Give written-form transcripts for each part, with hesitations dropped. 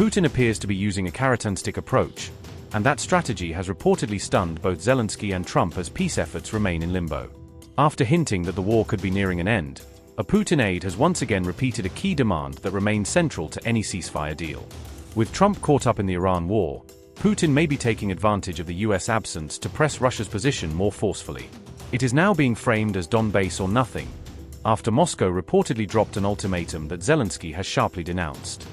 Putin appears to be using a carrot-and-stick approach, and that strategy has reportedly stunned both Zelensky and Trump as peace efforts remain in limbo. After hinting that the war could be nearing an end, a Putin aide has once again repeated a key demand that remains central to any ceasefire deal. With Trump caught up in the Iran war, Putin may be taking advantage of the US absence to press Russia's position more forcefully. It is now being framed as Donbass or nothing, after Moscow reportedly dropped an ultimatum that Zelensky has sharply denounced.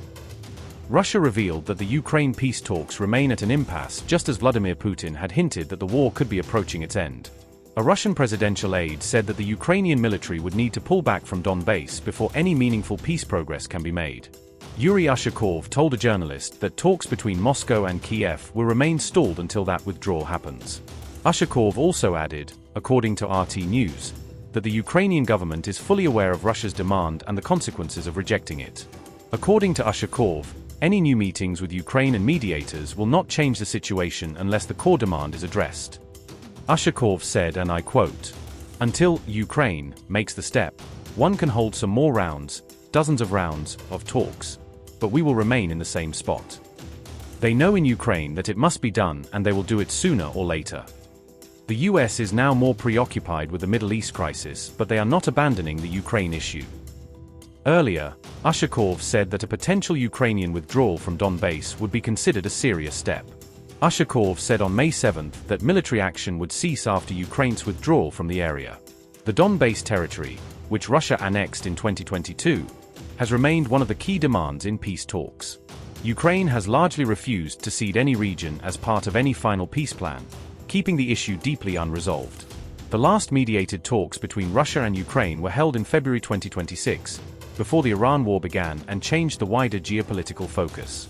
Russia revealed that the Ukraine peace talks remain at an impasse just as Vladimir Putin had hinted that the war could be approaching its end. A Russian presidential aide said that the Ukrainian military would need to pull back from Donbass before any meaningful peace progress can be made. Yuri Ushakov told a journalist that talks between Moscow and Kyiv will remain stalled until that withdrawal happens. Ushakov also added, according to RT News, that the Ukrainian government is fully aware of Russia's demand and the consequences of rejecting it. According to Ushakov, any new meetings with Ukraine and mediators will not change the situation unless the core demand is addressed. Ushakov said, and I quote, "Until Ukraine makes the step, one can hold some more rounds, dozens of rounds, of talks, but we will remain in the same spot. They know in Ukraine that it must be done and they will do it sooner or later." The US is now more preoccupied with the Middle East crisis, but they are not abandoning the Ukraine issue. Earlier, Ushakov said that a potential Ukrainian withdrawal from Donbass would be considered a serious step. Ushakov said on May 7 that military action would cease after Ukraine's withdrawal from the area. The Donbass territory, which Russia annexed in 2022, has remained one of the key demands in peace talks. Ukraine has largely refused to cede any region as part of any final peace plan, keeping the issue deeply unresolved. The last mediated talks between Russia and Ukraine were held in February 2026, before the Iran war began and changed the wider geopolitical focus.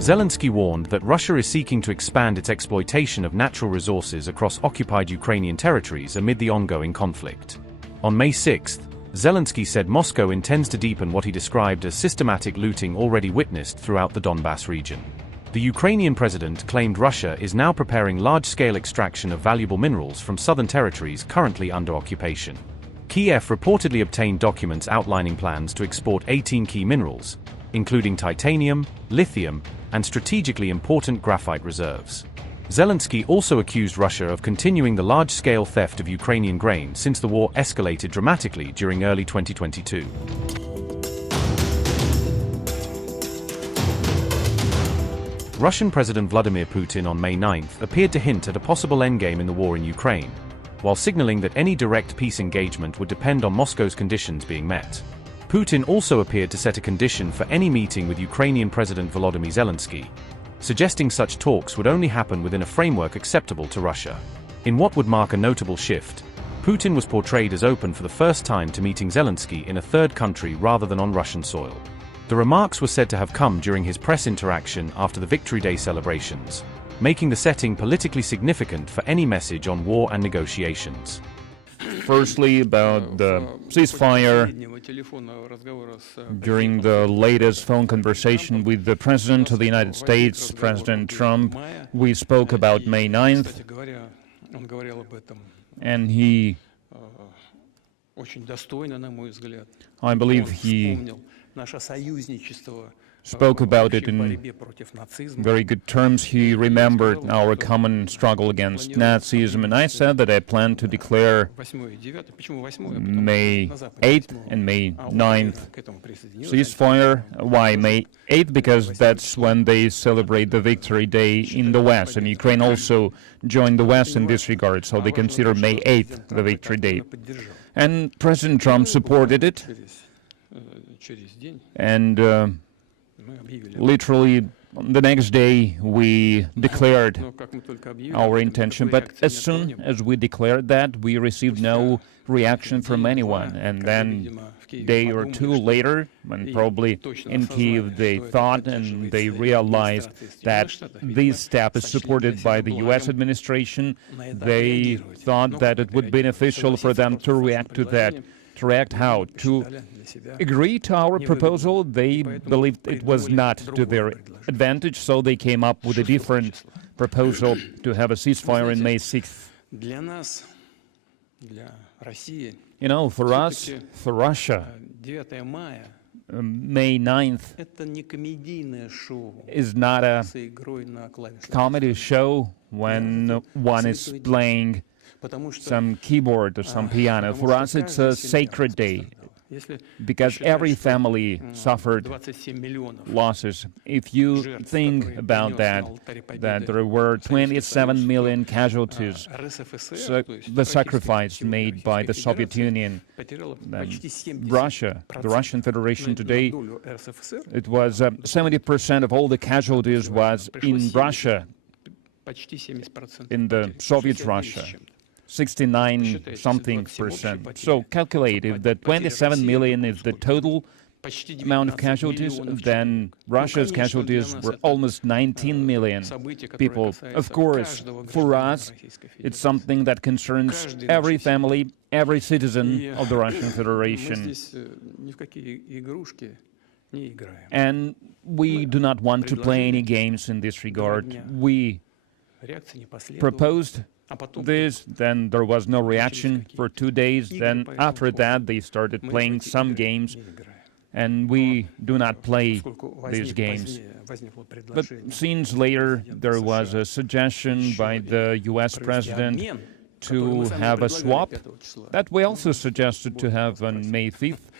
Zelensky warned that Russia is seeking to expand its exploitation of natural resources across occupied Ukrainian territories amid the ongoing conflict. On May 6, Zelensky said Moscow intends to deepen what he described as systematic looting already witnessed throughout the Donbass region. The Ukrainian president claimed Russia is now preparing large-scale extraction of valuable minerals from southern territories currently under occupation. Kyiv reportedly obtained documents outlining plans to export 18 key minerals, including titanium, lithium, and strategically important graphite reserves. Zelensky also accused Russia of continuing the large-scale theft of Ukrainian grain since the war escalated dramatically during early 2022. Russian President Vladimir Putin on May 9 appeared to hint at a possible endgame in the war in Ukraine, while signaling that any direct peace engagement would depend on Moscow's conditions being met. Putin also appeared to set a condition for any meeting with Ukrainian President Volodymyr Zelensky, suggesting such talks would only happen within a framework acceptable to Russia. In what would mark a notable shift, Putin was portrayed as open for the first time to meeting Zelensky in a third country rather than on Russian soil. The remarks were said to have come during his press interaction after the Victory Day celebrations, making the setting politically significant for any message on war and negotiations. Firstly, about the ceasefire. During the latest phone conversation with the President of the United States, President Trump, we spoke about May 9th, and I believe he spoke about it in very good terms. He remembered our common struggle against Nazism, and I said that I plan to declare May 8th and May 9th ceasefire. Why May 8th? Because that's when they celebrate the Victory Day in the West, and Ukraine also joined the West in this regard, so they consider May 8th the Victory Day. And President Trump supported it, and literally the next day we declared our intention, but as soon as we declared that, we received no reaction from anyone. And then a day or two later, when probably in Kyiv they thought and they realized that this step is supported by the US administration, they thought that it would be beneficial for them to react to that. To react how? To agree to our proposal. They believed it was not to their advantage, so they came up with a different proposal to have a ceasefire in May 6th. You know, for us, for Russia, May 9th is not a comedy show when one is playing some keyboard or some piano. For us, it's a sacred day, because every family suffered losses. If you think about that there were 27 million casualties, so the sacrifice made by the Soviet Union, Russia, the Russian Federation today, it was 70% of all the casualties was in Russia, in the Soviet Russia. 69-something%. So calculate, if the 27 million is the total amount of casualties, then Russia's casualties were almost 19 million people. Of course, for us, it's something that concerns every family, every citizen of the Russian Federation. And we do not want to play any games in this regard. We proposed this, then there was no reaction for 2 days, then after that they started playing some games, and we do not play these games. But since later there was a suggestion by the US president to have a swap, that we also suggested to have on May 5th.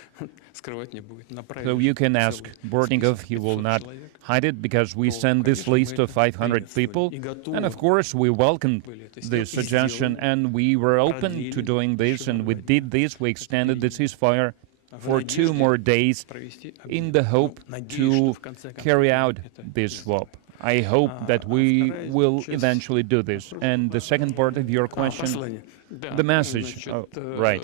So you can ask Bortnikov, he will not hide it, because we sent this list of 500 people, and of course we welcomed this suggestion, and we were open to doing this, and we did this. We extended the ceasefire for 2 more days in the hope to carry out this swap. I hope that we will eventually do this. And the second part of your question, the message. Oh, right.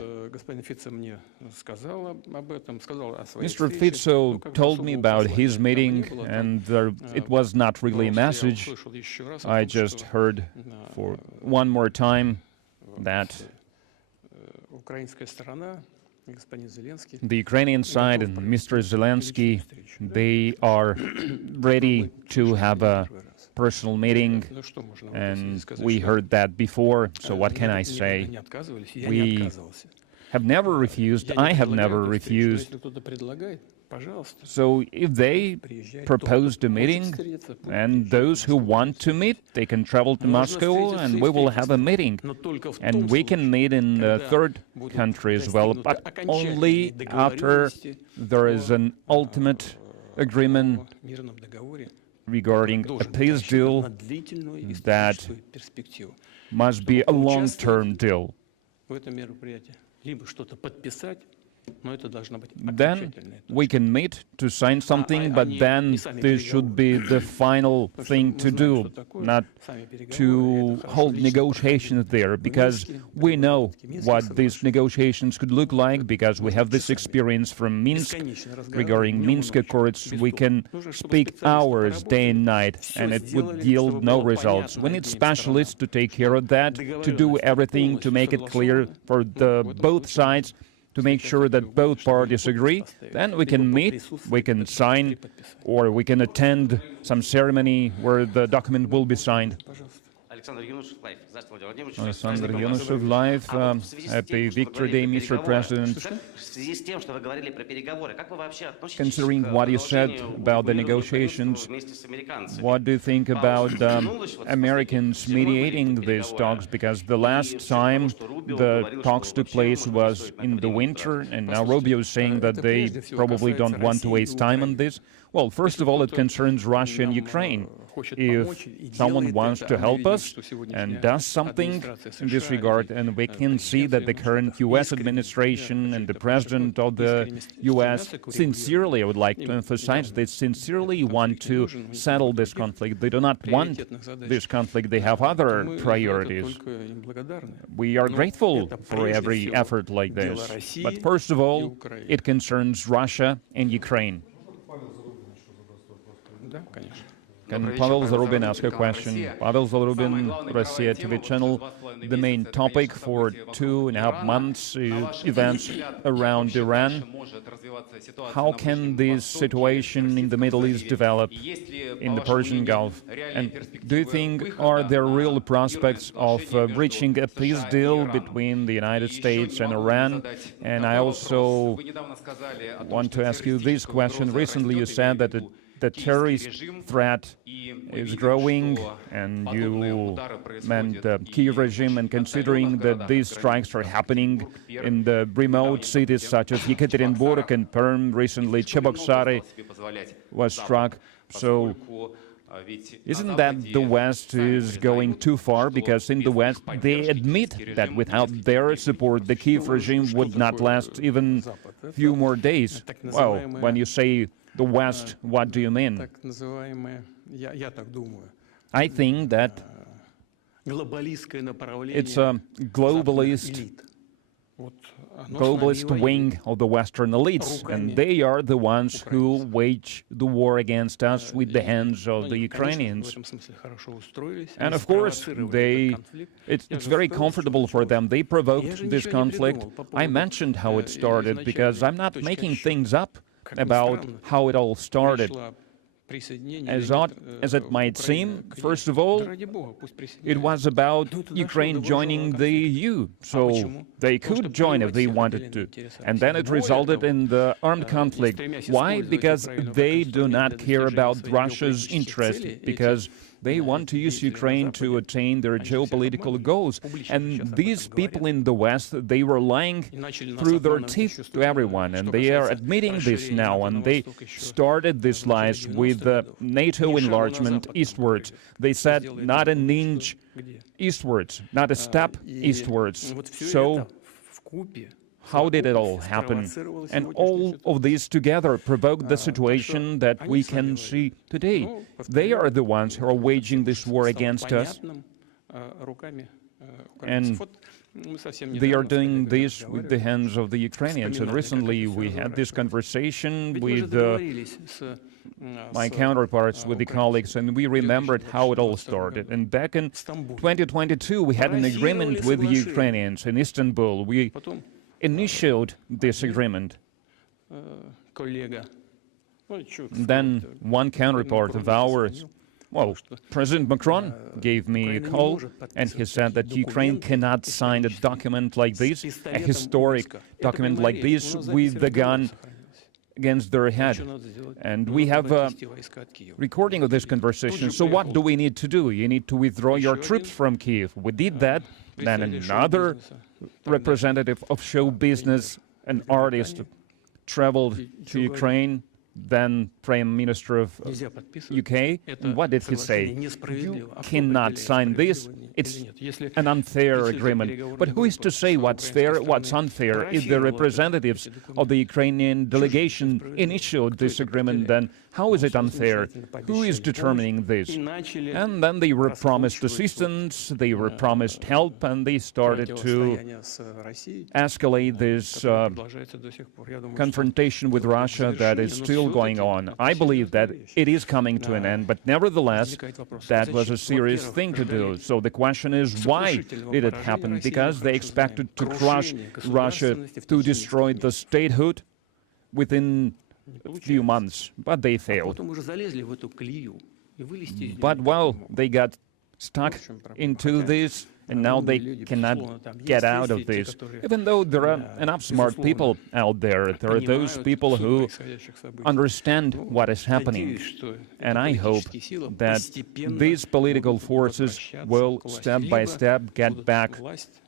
Mr. Fico told me about his meeting, and it was not really a message. I just heard for one more time that the Ukrainian side and Mr. Zelensky, they are ready to have a personal meeting, and we heard that before, so what can I say? We have never refused, I have never refused. So if they proposed a meeting, and those who want to meet, they can travel to Moscow, and we will have a meeting. And we can meet in the third country as well, but only after there is an ultimate agreement regarding a peace deal that must be a long-term deal. Then we can meet to sign something, but then this should be the final thing to do, not to hold negotiations there, because we know what these negotiations could look like, because we have this experience from Minsk. Regarding Minsk Accords, we can speak hours, day and night, and it would yield no results. We need specialists to take care of that, to do everything to make it clear for both sides, to make sure that both parties agree. Then we can meet, we can sign, or we can attend some ceremony where the document will be signed. Alexander Yunusov, live. Happy Victory Day, Mr. President. Considering what you said about the negotiations, what do you think about Americans mediating these talks? Because the last time the talks took place was in the winter, and now Rubio is saying that they probably don't want to waste time on this. Well, first of all, it concerns Russia and Ukraine. If someone wants to help us and does something in this regard, and we can see that the current U.S. administration and the president of the U.S. sincerely, I would like to emphasize, they sincerely want to settle this conflict. They do not want this conflict. They have other priorities. We are grateful for every effort like this. But first of all, it concerns Russia and Ukraine. Can Pavel Zarubin ask a question? Pavel Zarubin, Russia TV channel. The main topic for 2.5 months is events around Iran. How can this situation in the Middle East develop in the Persian Gulf? And do you think are there real prospects of reaching a peace deal between the United States and Iran? And I also want to ask you this question. Recently you said that the terrorist threat is growing, and you meant the Kyiv regime, and considering that these strikes are happening in the remote cities such as Yekaterinburg and Perm, recently Cheboksary was struck. So isn't that the West is going too far? Because in the West they admit that without their support the Kyiv regime would not last even a few more days. Well, when you say the West, what do you mean? I think that it's a globalist wing of the Western elites, and they are the ones who wage the war against us with the hands of the Ukrainians. And of course, it's very comfortable for them. They provoked this conflict. I mentioned how it started, because I'm not making things up about how it all started. As odd as it might seem, first of all, it was about Ukraine joining the EU, so they could join if they wanted to. And then it resulted in the armed conflict. Why? Because they do not care about Russia's interest, because they want to use Ukraine to attain their geopolitical goals. And these people in the West, they were lying through their teeth to everyone, and they are admitting this now, and they started these lies with NATO enlargement eastwards. They said not an inch eastwards, not a step eastwards. So how did it all happen? And all of these together provoked the situation that we can see today. They are the ones who are waging this war against us, and they are doing this with the hands of the Ukrainians. And recently we had this conversation with my counterparts, with the colleagues, and we remembered how it all started. And back in 2022 we had an agreement with the Ukrainians in Istanbul. We initiated this agreement. Then one counterpart of ours, well, President Macron gave me a call, and he said that Ukraine cannot sign a document like this, a historic document like this, with the gun against their head. And we have a recording of this conversation. So what do we need to do? You need to withdraw your troops from Kyiv. We did that. Then another representative of show business, an artist, traveled to Ukraine, then Prime Minister of UK. And what did he say? You cannot sign this. It's an unfair agreement. But who is to say what's fair, what's unfair? If the representatives of the Ukrainian delegation initiated this agreement, then how is it unfair? Who is determining this? And then they were promised assistance, they were promised help, and they started to escalate this confrontation with Russia that is still going on. I believe that it is coming to an end, but nevertheless, that was a serious thing to do. So the question is, why did it happen? Because they expected to crush Russia, to destroy the statehood within a few months, but they failed. But well, they got stuck into this, and now they cannot get out of this. Even though there are enough smart people out there, there are those people who understand what is happening. And I hope that these political forces will step by step get back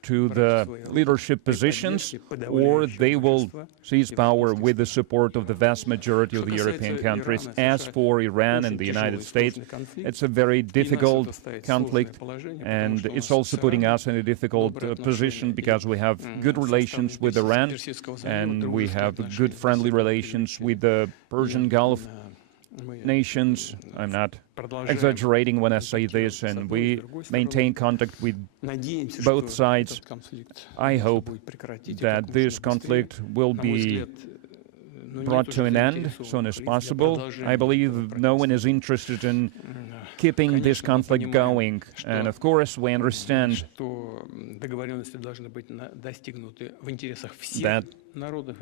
to the leadership positions, or they will seize power with the support of the vast majority of the European countries. As for Iran and the United States, it's a very difficult conflict, and it's also putting us in a difficult position, because we have good relations with Iran, and we have good friendly relations with the Persian Gulf nations. I'm not exaggerating when I say this, and we maintain contact with both sides. I hope that this conflict will be brought to an end as soon as possible. I believe no one is interested in keeping this conflict going. And of course, we understand that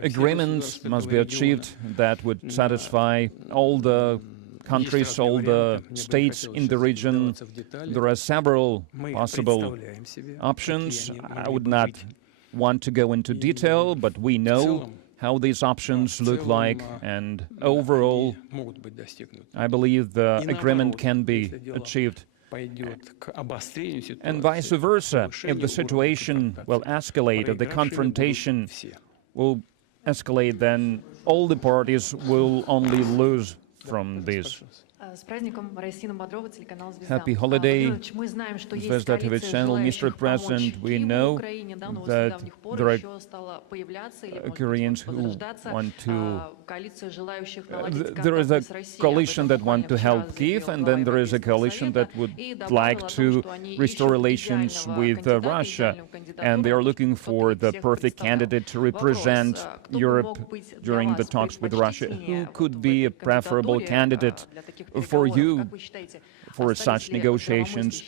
agreements must be achieved that would satisfy all the countries, all the states in the region. There are several possible options. I would not want to go into detail, but we know how these options look like, and overall, I believe the agreement can be achieved. And vice versa, if the situation will escalate, if the confrontation will escalate, then all the parties will only lose from this. Happy holiday, Zvezda TV channel. Mr. President, we know that there are Koreans who want to... there is a coalition that want to help Kyiv, and then there is a coalition that would like to restore relations with Russia, and they are looking for the perfect candidate to represent Europe during the talks with Russia. Who could be a preferable candidate for you for such negotiations?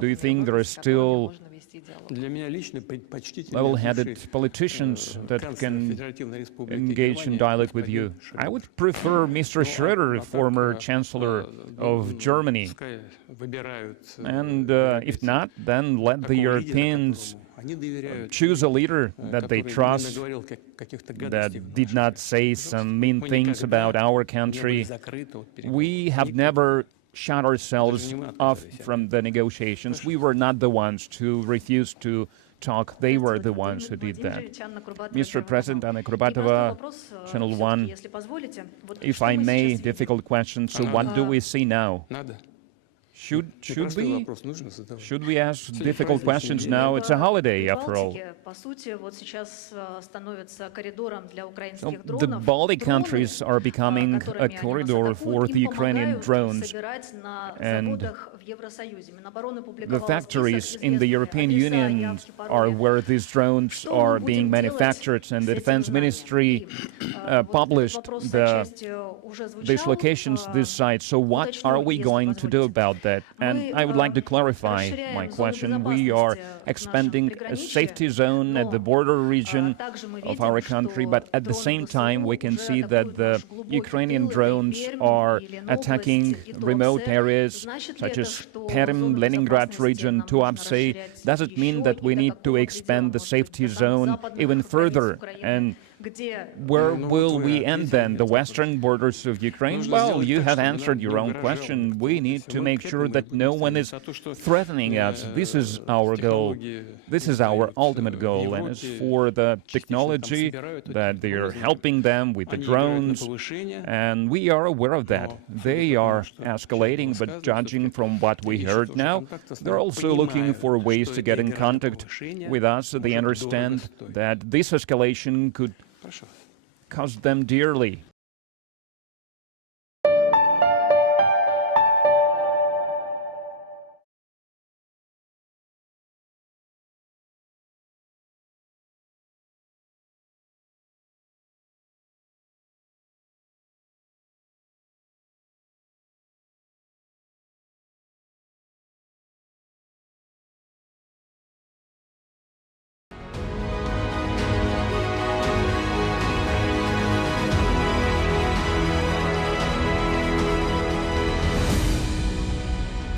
Do you think there are still level-headed politicians that can engage in dialogue with you? I would prefer Mr. Schröder, former Chancellor of Germany. And if not, then let the Europeans choose a leader that they trust, that did not say some mean things about our country. We have never shut ourselves off from the negotiations. We were not the ones who refused to talk. They were the ones who did that. Mr. President, Anna Kurbatova, Channel 1, if I may, difficult question. So what do we see now? Should we ask difficult questions now? It's a holiday, after all. So the Baltic countries are becoming a corridor for the Ukrainian drones, and the factories in the European Union are where these drones are being manufactured, and the Defense Ministry published these locations, these sites. So what are we going to do about that? And I would like to clarify my question. We are expanding a safety zone at the border region of our country, but at the same time we can see that the Ukrainian drones are attacking remote areas such as Perm, Leningrad region, Tuapse. Does it mean that we need to expand the safety zone even further? And where will we end then? The western borders of Ukraine? Well, you have answered your own question. We need to make sure that no one is threatening us. This is our goal. This is our ultimate goal. And as for the technology, that they are helping them with the drones, and we are aware of that. They are escalating, but judging from what we heard now, they're also looking for ways to get in contact with us. They understand that this escalation could cost them dearly.